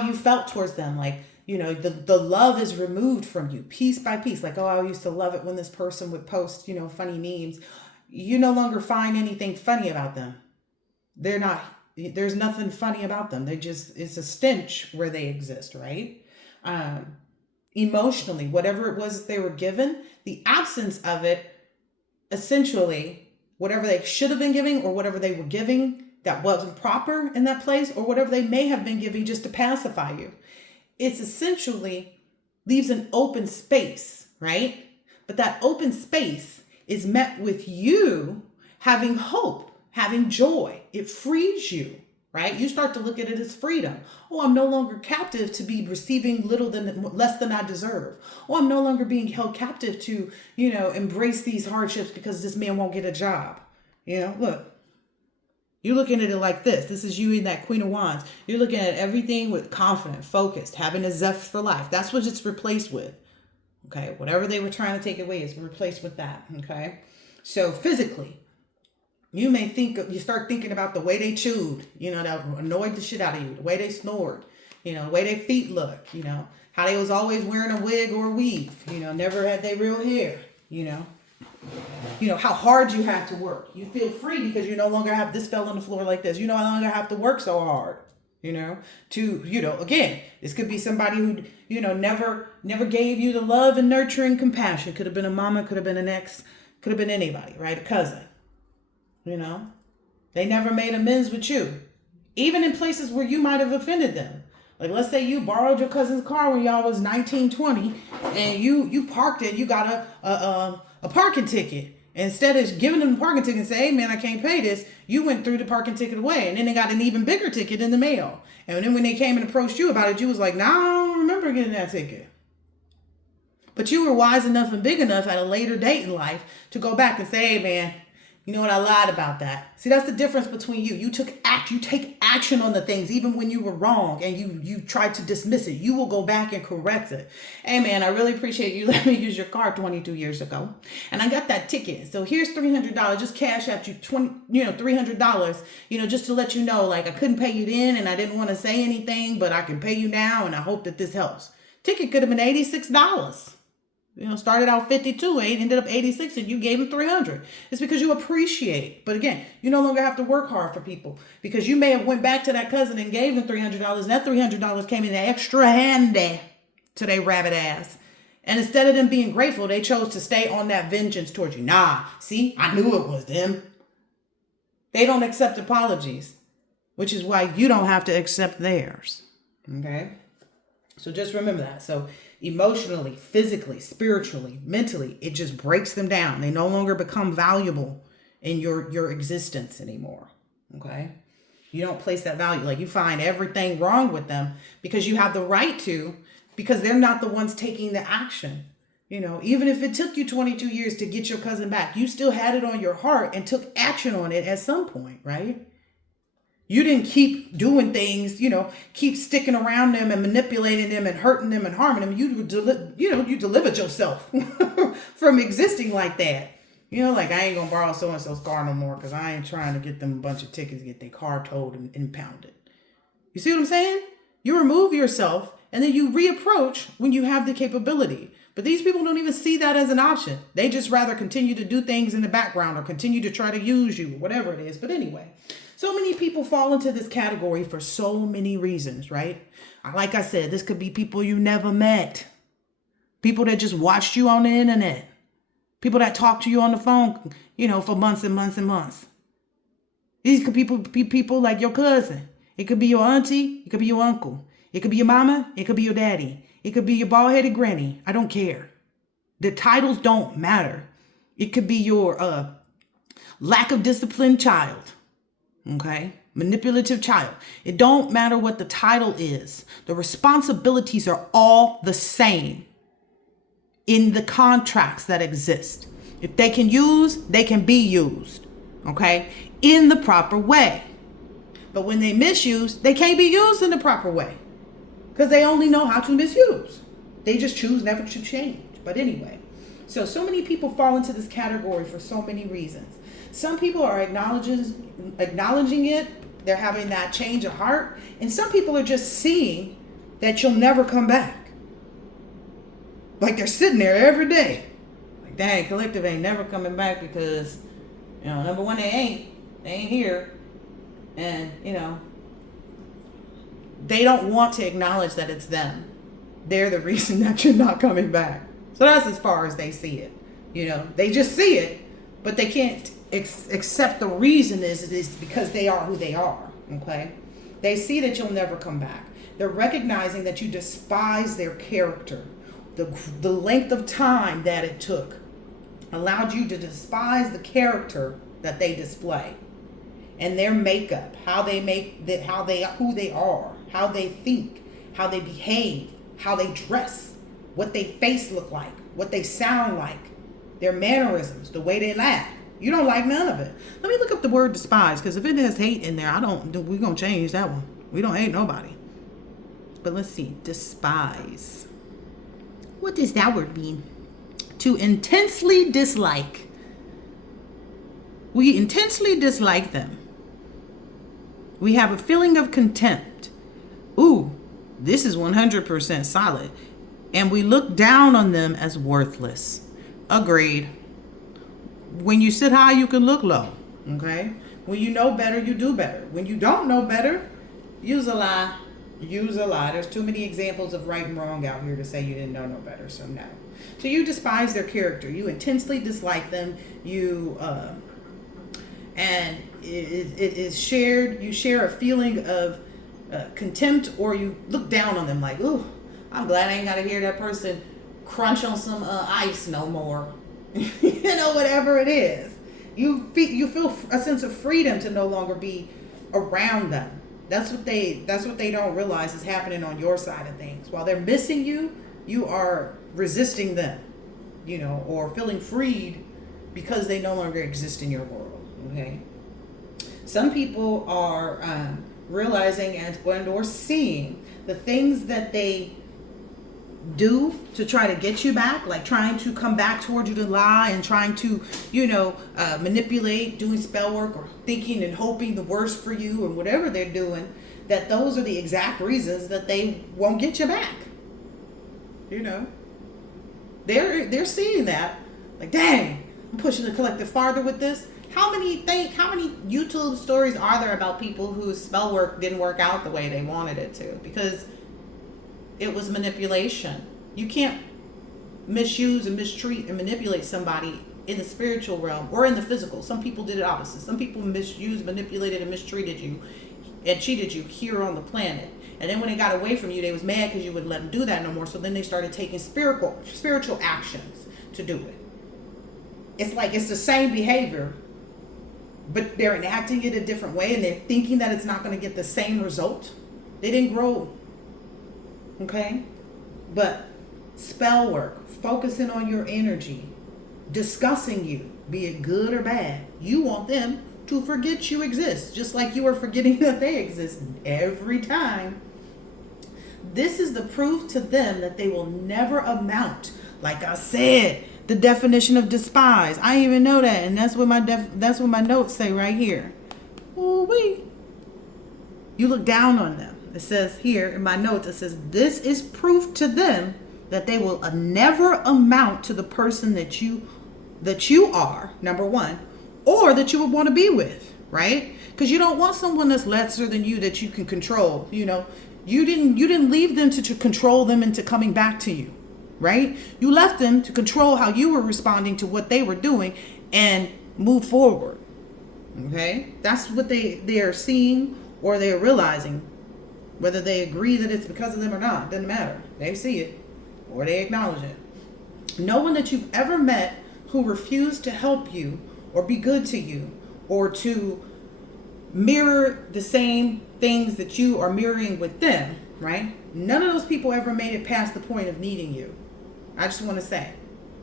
you felt towards them. Like, the love is removed from you piece by piece. Like, oh, I used to love it when this person would post, funny memes. You no longer find anything funny about them. There's nothing funny about them. It's a stench where they exist, right? Emotionally, whatever it was that they were given, the absence of it, essentially, whatever they should have been giving or whatever they were giving that wasn't proper in that place, or whatever they may have been giving just to pacify you. It's essentially leaves an open space, right? But that open space is met with you having hope, having joy. It frees you, right? You start to look at it as freedom. Oh, I'm no longer captive to be receiving less than I deserve. Oh, I'm no longer being held captive to, embrace these hardships because this man won't get a job. Look. You're looking at it like this. This is you in that Queen of Wands. You're looking at everything with confidence, focused, having a zest for life. That's what it's replaced with. Okay. Whatever they were trying to take away is replaced with that. Okay. So physically, you start thinking about the way they chewed, that annoyed the shit out of you, the way they snored, the way their feet looked, how they was always wearing a wig or a weave, never had their real hair, how hard you have to work. You feel free because you no longer have this fell on the floor like this. You no longer have to work so hard, again, this could be somebody who, never gave you the love and nurture and compassion. Could have been a mama, could have been an ex, could have been anybody, right? A cousin, they never made amends with you, even in places where you might have offended them. Like, let's say you borrowed your cousin's car when y'all was 19, 20, and you parked it, you got a parking ticket. Instead of giving them the parking ticket and say, hey man, I can't pay this, you went through the parking ticket away, and then they got an even bigger ticket in the mail. And then when they came and approached you about it, you was like, nah, I don't remember getting that ticket. But you were wise enough and big enough at a later date in life to go back and say, hey man, you know what, I lied about that. See, that's the difference between you. You take action on the things, even when you were wrong and you tried to dismiss it. You will go back and correct it. Hey man, I really appreciate you letting me use your car 22 years ago. And I got that ticket. So here's $300. Just cash at you $300, just to let you know, like, I couldn't pay you then and I didn't want to say anything, but I can pay you now and I hope that this helps. Ticket could have been $86. Started out 52, ended up 86, and you gave him 300. It's because you appreciate. But again, you no longer have to work hard for people because you may have went back to that cousin and gave them $300, and that $300 came in extra handy to their rabbit ass. And instead of them being grateful, they chose to stay on that vengeance towards you. Nah, see, I knew it was them. They don't accept apologies, which is why you don't have to accept theirs. Okay? So just remember that. So emotionally, physically, spiritually, mentally, it just breaks them down. They no longer become valuable in your existence anymore. Okay? You don't place that value. Like, you find everything wrong with them because you have the right to, because they're not the ones taking the action. Even if it took you 22 years to get your cousin back, you still had it on your heart and took action on it at some point, right? You didn't keep doing things, keep sticking around them and manipulating them and hurting them and harming them. You delivered yourself from existing like that. Like, I ain't going to borrow so-and-so's car no more because I ain't trying to get them a bunch of tickets, get their car towed and impounded. You see what I'm saying? You remove yourself And then you reapproach when you have the capability. But these people don't even see that as an option. They just rather continue to do things in the background or continue to try to use you, whatever it is. But anyway, so many people fall into this category for so many reasons, right? Like I said, this could be people you never met. People that just watched you on the internet. People that talk to you on the phone, for months and months and months. These could be people like your cousin. It could be your auntie. It could be your uncle. It could be your mama. It could be your daddy. It could be your bald-headed granny. I don't care. The titles don't matter. It could be your lack of disciplined child. Okay? Manipulative child. It don't matter what the title is. The responsibilities are all the same in the contracts that exist. If they can use, they can be used. Okay? In the proper way. But when they misuse, they can't be used in the proper way. Because they only know how to misuse. They just choose never to change. But anyway, so many people fall into this category for so many reasons. Some people are acknowledging it. They're having that change of heart. And some people are just seeing that you'll never come back. Like they're sitting there every day. Like, dang, collective ain't never coming back because, number one, they ain't here. And, they don't want to acknowledge that it's them. They're the reason that you're not coming back. So that's as far as they see it. They just see it, but they can't accept the reason is because they are who they are. Okay? They see that you'll never come back. They're recognizing that you despise their character. The length of time that it took allowed you to despise the character that they display. And their makeup, who they are, how they think, how they behave, how they dress, what their face look like, what they sound like, their mannerisms, the way they laugh. You don't like none of it. Let me look up the word despise, because if it has hate in there, we're going to change that one. We don't hate nobody. But let's see, despise. What does that word mean? To intensely dislike. We intensely dislike them. We have a feeling of contempt. Ooh, this is 100% solid. And we look down on them as worthless. Agreed. When you sit high, you can look low. Okay? When you know better, you do better. When you don't know better, use a lie. Use a lie. There's too many examples of right and wrong out here to say you didn't know no better. So no. So you despise their character. You intensely dislike them. And it is shared. You share a feeling of contempt, or you look down on them like, ooh, I'm glad I ain't got to hear that person crunch on some ice no more. Whatever it is. You feel a sense of freedom to no longer be around them. That's what they don't realize is happening on your side of things. While they're missing you, you are resisting them, or feeling freed because they no longer exist in your world. Okay. Some people are realizing or seeing the things that they do to try to get you back, like trying to come back toward you to lie and trying to, manipulate, doing spell work or thinking and hoping the worst for you and whatever they're doing, that those are the exact reasons that they won't get you back. They're seeing that, like, dang, I'm pushing the collective farther with this. How many YouTube stories are there about people whose spell work didn't work out the way they wanted it to? Because it was manipulation. You can't misuse and mistreat and manipulate somebody in the spiritual realm or in the physical. Some people did it opposite. Some people misused, manipulated, and mistreated you and cheated you here on the planet. And then when they got away from you, they was mad because you wouldn't let them do that no more. So then they started taking spiritual actions to do it. It's like it's the same behavior, but they're enacting it a different way, and they're thinking that it's not going to get the same result. They didn't grow. Okay? But spell work, focusing on your energy, discussing you, be it good or bad. You want them to forget you exist, just like you are forgetting that they exist every time. This is the proof to them that they will never amount. Like I said, the definition of despise. I didn't even know that, and that's what my notes say right here. Ooh-wee. You look down on them. It says here in my notes, it says, this is proof to them that they will never amount to the person that you are, number one, or that you would want to be with, right? Because you don't want someone that's lesser than you that you can control. You know, you didn't leave them to control them into coming back to you, right? You left them to control how you were responding to what they were doing and move forward. Okay, that's what they are seeing or they're realizing. Whether they agree that it's because of them or not, doesn't matter. They see it or they acknowledge it. No one that you've ever met who refused to help you or be good to you or to mirror the same things that you are mirroring with them, right? None of those people ever made it past the point of needing you. I just want to say,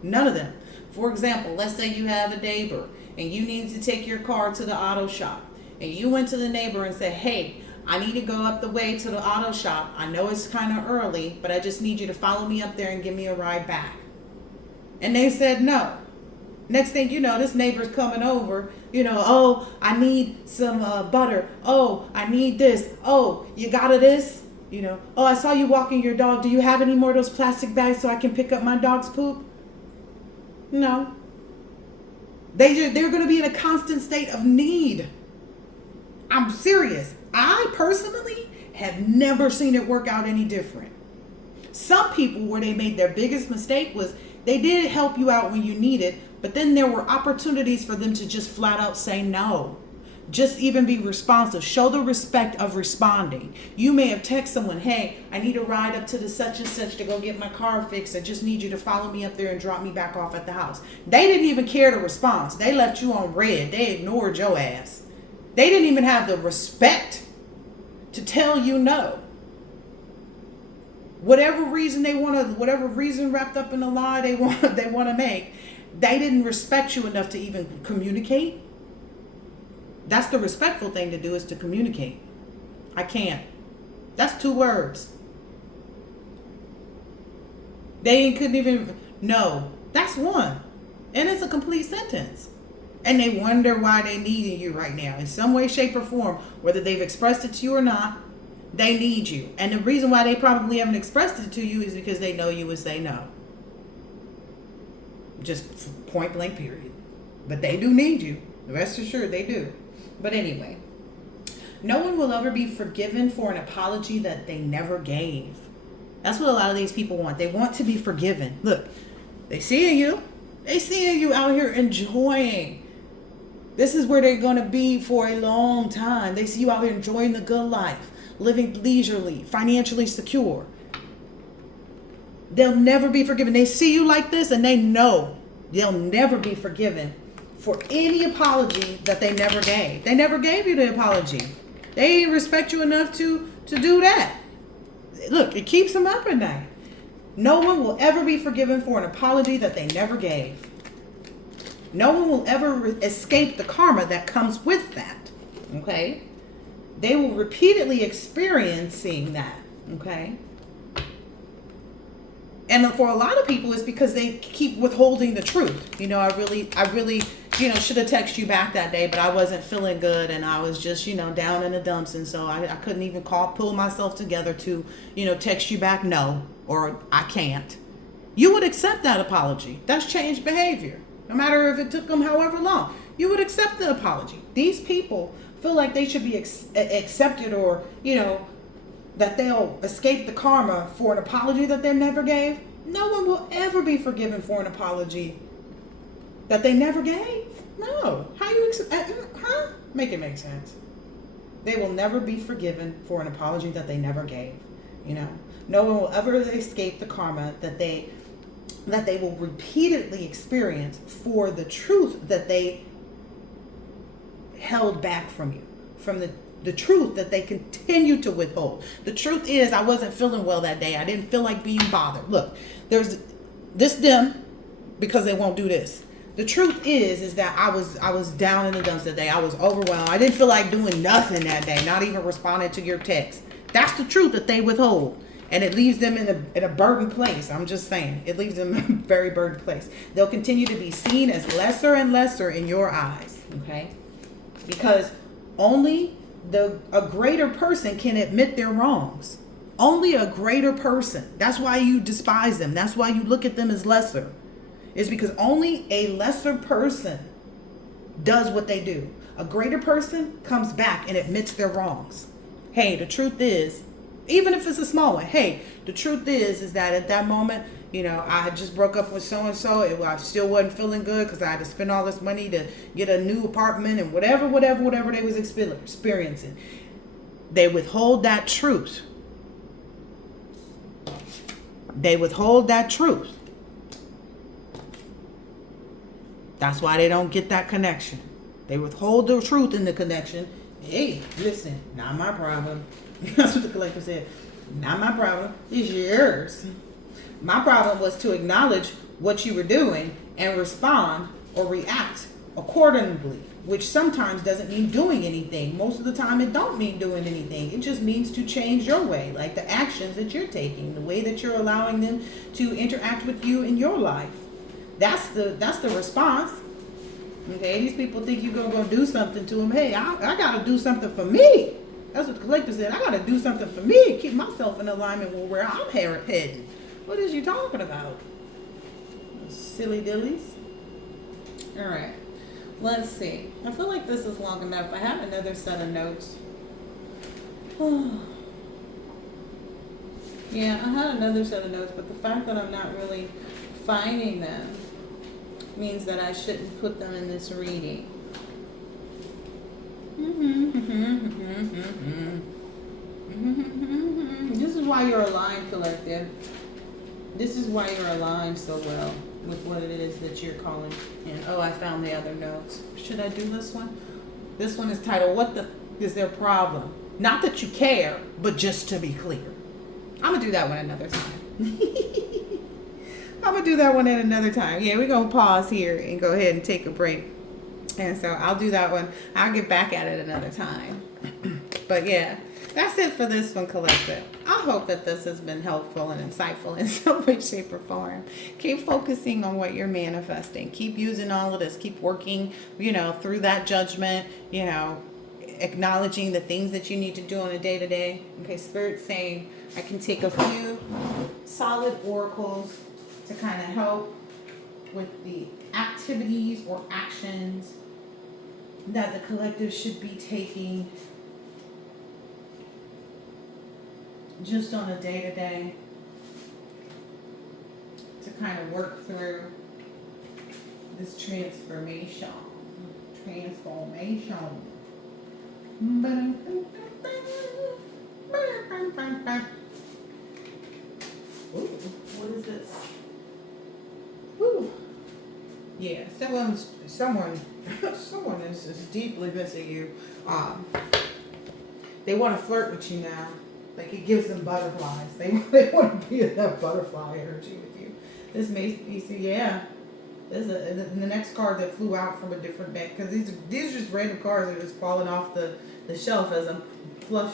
none of them. For example, let's say you have a neighbor and you need to take your car to the auto shop, and you went to the neighbor and said, hey, I need to go up the way to the auto shop. I know it's kind of early, but I just need you to follow me up there and give me a ride back. And they said no. Next thing you know, this neighbor's coming over, oh, I need some butter. Oh, I need this. Oh, you got this? Oh, I saw you walking your dog. Do you have any more of those plastic bags so I can pick up my dog's poop? No. They're going to be in a constant state of need. I'm serious. I personally have never seen it work out any different. Some people, where they made their biggest mistake was they did help you out when you needed, but then there were opportunities for them to just flat out say no. Just even be responsive. Show the respect of responding. You may have texted someone, hey, I need a ride up to the such and such to go get my car fixed. I just need you to follow me up there and drop me back off at the house. They didn't even care to respond. They left you on red. They ignored your ass. They didn't even have the respect to tell you no. Whatever reason wrapped up in a lie they want to make, they didn't respect you enough to even communicate. That's the respectful thing to do, is to communicate. I can't. That's 2 words. They couldn't even, no. That's 1. And it's a complete sentence. And they wonder why they needing you right now. In some way, shape, or form, whether they've expressed it to you or not, they need you. And the reason why they probably haven't expressed it to you is because they know you would say no. Just point blank period. But they do need you. Rest assured they do. But anyway, no one will ever be forgiven for an apology that they never gave. That's what a lot of these people want. They want to be forgiven. Look, they seeing you. They seeing you out here enjoying. This is where they're going to be for a long time. They see you out here enjoying the good life, living leisurely, financially secure. They'll never be forgiven. They see you like this and they know they'll never be forgiven for any apology that they never gave. They never gave you the apology. They didn't respect you enough to do that. Look, it keeps them up at night. No one will ever be forgiven for an apology that they never gave. No one will ever escape the karma that comes with that. Okay? They will repeatedly experiencing that. Okay? And for a lot of people, it's because they keep withholding the truth. I really, should have texted you back that day, but I wasn't feeling good and I was just, down in the dumps. And so I couldn't even pull myself together to, text you back no, or I can't. You would accept that apology. That's changed behavior. No matter if it took them however long, you would accept the apology. These people feel like they should be accepted or, that they'll escape the karma for an apology that they never gave. No one will ever be forgiven for an apology that they never gave. No. How you make it make sense. They will never be forgiven for an apology that they never gave. No one will ever escape the karma that they will repeatedly experience for the truth that they held back from you, from the truth that they continue to withhold. The truth is, I wasn't feeling well that day. I didn't feel like being bothered. Look, there's them because they won't do this. The truth is that I was down in the dumps that day. I was overwhelmed. I didn't feel like doing nothing that day, not even responding to your text. That's the truth that they withhold. And it leaves them in a burdened place. I'm just saying. It leaves them in a very burdened place. They'll continue to be seen as lesser and lesser in your eyes. Okay? Because only a greater person can admit their wrongs. Only a greater person. That's why you despise them. That's why you look at them as lesser. It's because only a lesser person does what they do. A greater person comes back and admits their wrongs. Hey, the truth is, even if it's a small one, hey, the truth is that at that moment, I had just broke up with so-and-so. I still wasn't feeling good because I had to spend all this money to get a new apartment and whatever they was experiencing. They withhold that truth. They withhold that truth. That's why they don't get that connection. They withhold the truth in the connection. Hey, listen, not my problem. That's what the collector said. Not my problem. It's yours. My problem was to acknowledge what you were doing and respond or react accordingly, which sometimes doesn't mean doing anything. Most of the time it don't mean doing anything. It just means to change your way, like the actions that you're taking, the way that you're allowing them to interact with you in your life. That's the response. Okay, these people think you're going to go do something to them. Hey, I got to do something for me. That's what the collector said. I got to do something for me. Keep myself in alignment with where I'm heading. What is you talking about? Silly dillies. All right. Let's see. I feel like this is long enough. I have another set of notes. Yeah, I had another set of notes, but the fact that I'm not really finding them means that I shouldn't put them in this reading. This is why you're aligned, collective. This is why you're aligned so well with what it is that you're calling in. Oh, I found the other notes. Should I do this one? This one is titled, What the is their problem? Not that you care, but just to be clear. I'm going to do that one another time. I'm going to do that one at another time. Yeah, we're going to pause here and go ahead and take a break. And so I'll do that one. I'll get back at it another time. But yeah, that's it for this one, collective. I hope that this has been helpful and insightful in some way, shape, or form. Keep focusing on what you're manifesting. Keep using all of this. Keep working, through that judgment, acknowledging the things that you need to do on a day-to-day. Okay, Spirit's saying I can take a few solid oracles to kind of help with the activities or actions that the collective should be taking just on a day-to-day to kind of work through this transformation. Ooh, what is this? Ooh. Yeah, someone is deeply missing you. They want to flirt with you now. Like, it gives them butterflies. They want to be in that butterfly energy with you. This may be, yeah. There's the next card that flew out from a different deck, because these are just random cards that are just falling off the shelf as I'm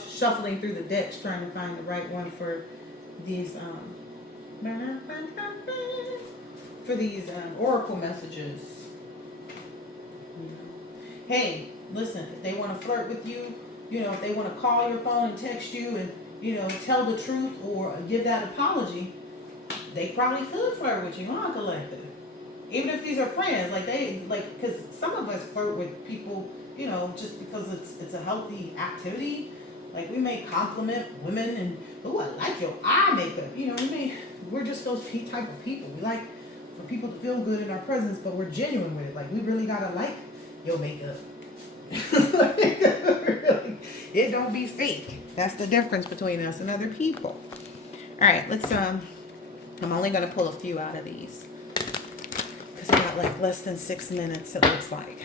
shuffling through the decks trying to find the right one for these oracle messages. Hey, listen, if they want to flirt with you, if they want to call your phone and text you and tell the truth or give that apology, they probably could flirt with you, huh, collective? Even if these are friends, because some of us flirt with people, just because it's a healthy activity. Like, we may compliment women and, oh, I like your eye makeup. We're just those type of people. We like for people to feel good in our presence, but we're genuine with it. Like, we really gotta like your makeup. It don't be fake. That's the difference between us and other people. All right, let's I'm only gonna pull a few out of these because I got like less than 6 minutes, it looks like,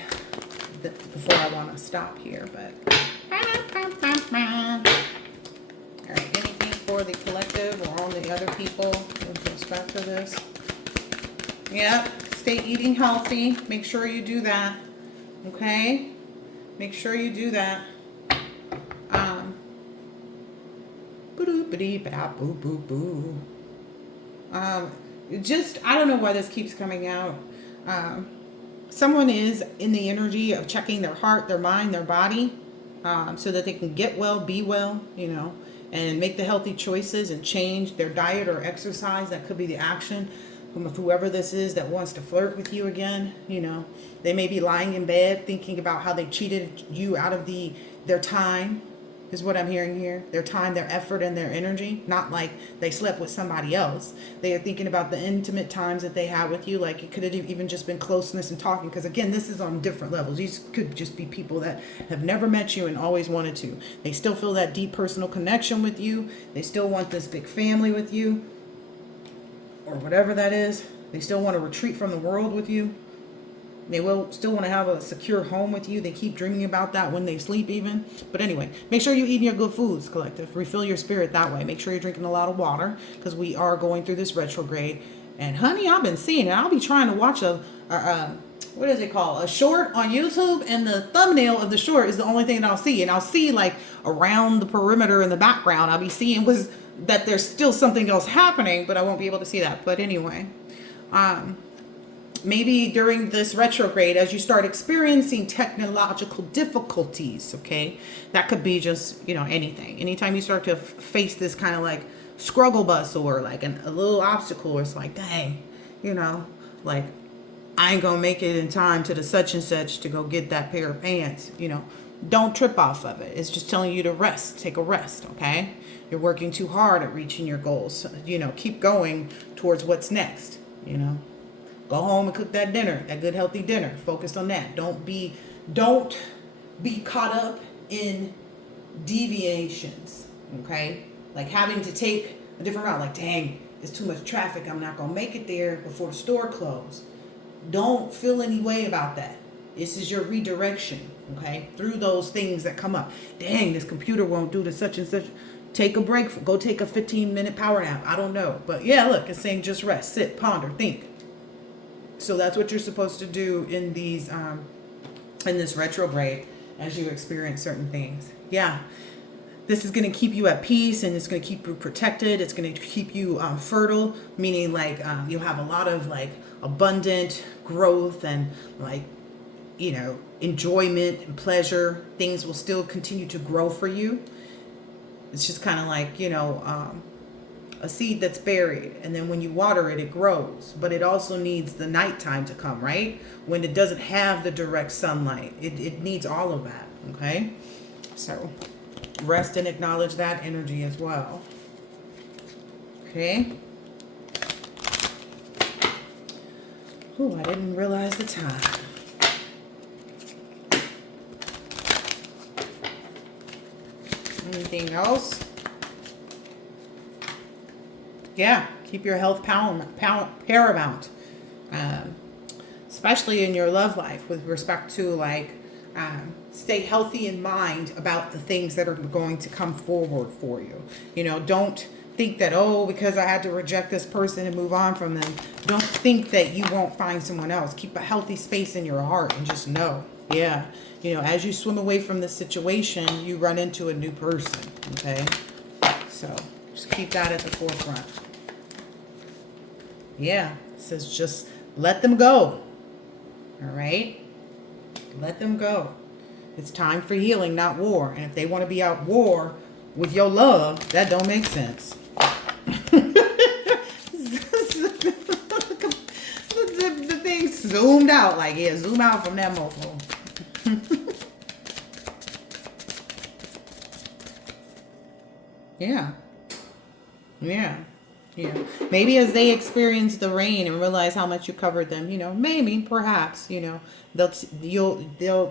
before I want to stop here. But all right, anything for the collective or all the other people with respect to this? Yep, stay eating healthy. Make sure you do that. Okay, make sure you do that. Just, I don't know why this keeps coming out. Someone is in the energy of checking their heart, their mind, their body. so that they can get well, be well, and make the healthy choices and change their diet or exercise. That could be the action from whoever this is that wants to flirt with you again. They may be lying in bed thinking about how they cheated you out of their time, is what I'm hearing here. Their time, their effort, and their energy. Not like they slept with somebody else. They are thinking about the intimate times that they had with you. Like it could have even just been closeness and talking. Because again, this is on different levels. These could just be people that have never met you and always wanted to. They still feel that deep personal connection with you. They still want this big family with you. Or whatever that is. They still want to retreat from the world with you. They will still want to have a secure home with you. They keep dreaming about that when they sleep even. But anyway, make sure you're eating your good foods, collective. Refill your spirit that way. Make sure you're drinking a lot of water because we are going through this retrograde. And honey, I've been seeing it. I'll be trying to watch what is it called? A short on YouTube, and the thumbnail of the short is the only thing that I'll see. And I'll see like around the perimeter in the background, I'll be seeing that there's still something else happening, but I won't be able to see that. But anyway, maybe during this retrograde, as you start experiencing technological difficulties, okay, that could be just, anything. Anytime you start to face this kind of like struggle bus or like a little obstacle, it's like, dang, like I ain't gonna make it in time to the such and such to go get that pair of pants, don't trip off of it. It's just telling you to rest, take a rest, okay? You're working too hard at reaching your goals. Keep going towards what's next, Go home and cook that dinner, that good healthy dinner. Focus on that. Don't be caught up in deviations, okay? Like having to take a different route. Like, dang, it's too much traffic. I'm not going to make it there before the store closes. Don't feel any way about that. This is your redirection, okay? Through those things that come up. Dang, this computer won't do the such and such. Take a break. Go take a 15-minute power nap. I don't know. But yeah, look, it's saying just rest, sit, ponder, think. So that's what you're supposed to do in these, in this retrograde as you experience certain things. Yeah, this is going to keep you at peace, and it's going to keep you protected. It's going to keep you fertile, meaning like you'll have a lot of like abundant growth and like, enjoyment and pleasure. Things will still continue to grow for you. It's just kind of like, a seed that's buried, and then when you water it, it grows. But it also needs the nighttime to come, right? When it doesn't have the direct sunlight. It needs all of that, okay? So rest and acknowledge that energy as well. Okay? Oh, I didn't realize the time. Anything else? Yeah, keep your health paramount, especially in your love life with respect to like stay healthy in mind about the things that are going to come forward for you. Don't think that, because I had to reject this person and move on from them. Don't think that you won't find someone else. Keep a healthy space in your heart and just know, as you swim away from this situation, you run into a new person, okay? So just keep that at the forefront. Yeah, it says just let them go. All right? Let them go. It's time for healing, not war. And if they want to be at war with your love, that don't make sense. the thing zoomed out. Like, yeah, zoom out from that mofo. Yeah. Maybe as they experience the rain and realize how much you covered them, maybe, perhaps, they'll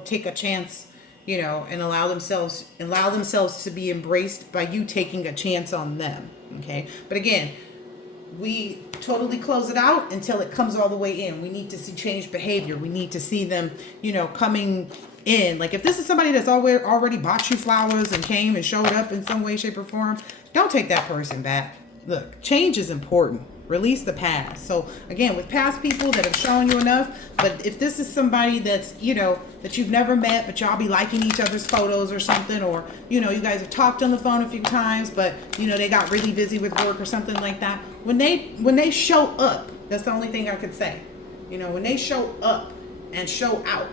take a chance, and allow themselves to be embraced by you taking a chance on them. Okay. But again, we totally close it out until it comes all the way in. We need to see change behavior. We need to see them, coming in. Like if this is somebody that's already bought you flowers and came and showed up in some way, shape, or form, don't take that person back. Look, change is important. Release the past. So again, with past people that have shown you enough, but if this is somebody that's, that you've never met, but y'all be liking each other's photos or something, or, you guys have talked on the phone a few times, but, they got really busy with work or something like that. When they show up, that's the only thing I could say. When they show up and show out,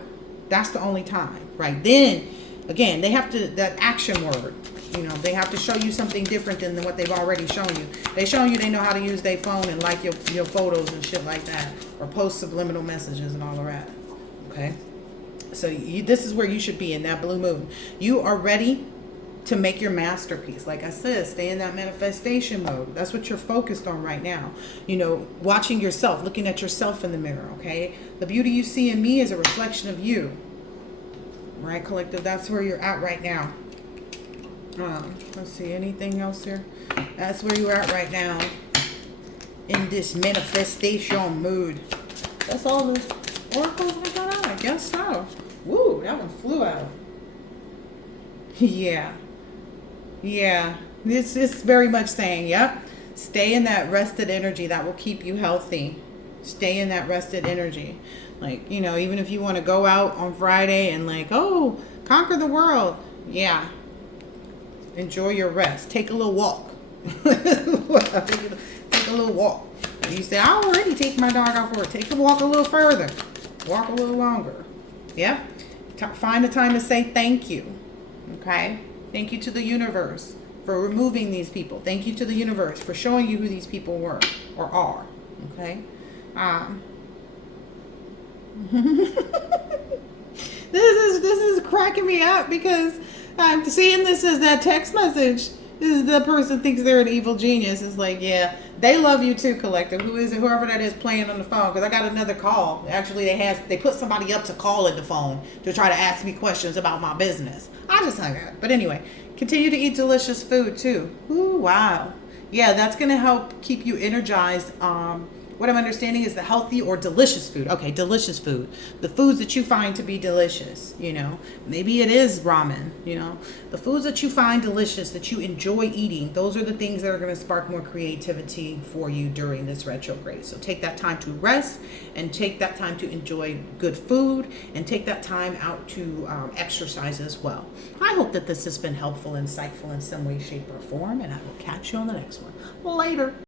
that's the only time, right? Then Again, they have to, that action word, you know, they have to show you something different than what they've already shown you. They showing you they know how to use their phone and like your photos and shit like that, or post subliminal messages and all of that. Okay, so this is where you should be in that blue moon. You are ready to make your masterpiece. Like I said, stay in that manifestation mode. That's what you're focused on right now. You know, watching yourself, looking at yourself in the mirror. Okay, the beauty you see in me is a reflection of you. Right, collective? That's where you're at right now. Let's see, anything else here? That's where you're at right now in this manifestation mood. That's all the oracles I got out. I guess so. Woo, that one flew out. Yeah. This is very much saying, yep, stay in that rested energy. That will keep you healthy. Stay in that rested energy. Like, you know, even if you want to go out on Friday and like, oh, conquer the world. Yeah. Enjoy your rest. Take a little walk. Take a little walk. You say, I already take my dog out for work. Take a walk a little further. Walk a little longer. Yeah. Find the time to say thank you. Okay. Thank you to the universe for removing these people. Thank you to the universe for showing you who these people were or are. Okay. This is cracking me up because I'm seeing this as that text message. This is the person thinks they're an evil genius. It's like, yeah, they love you too, collective. Who is it? Whoever that is playing on the phone. Because I got another call. Actually, they put somebody up to call in the phone to try to ask me questions about my business. I just hung out. But anyway, continue to eat delicious food too. Ooh, wow. Yeah, that's gonna help keep you energized. What I'm understanding is the healthy or delicious food. Okay, delicious food. The foods that you find to be delicious, you know. Maybe it is ramen, you know. The foods that you find delicious, that you enjoy eating, those are the things that are going to spark more creativity for you during this retrograde. So take that time to rest and take that time to enjoy good food and take that time out to exercise as well. I hope that this has been helpful, insightful in some way, shape, or form, and I will catch you on the next one. Later.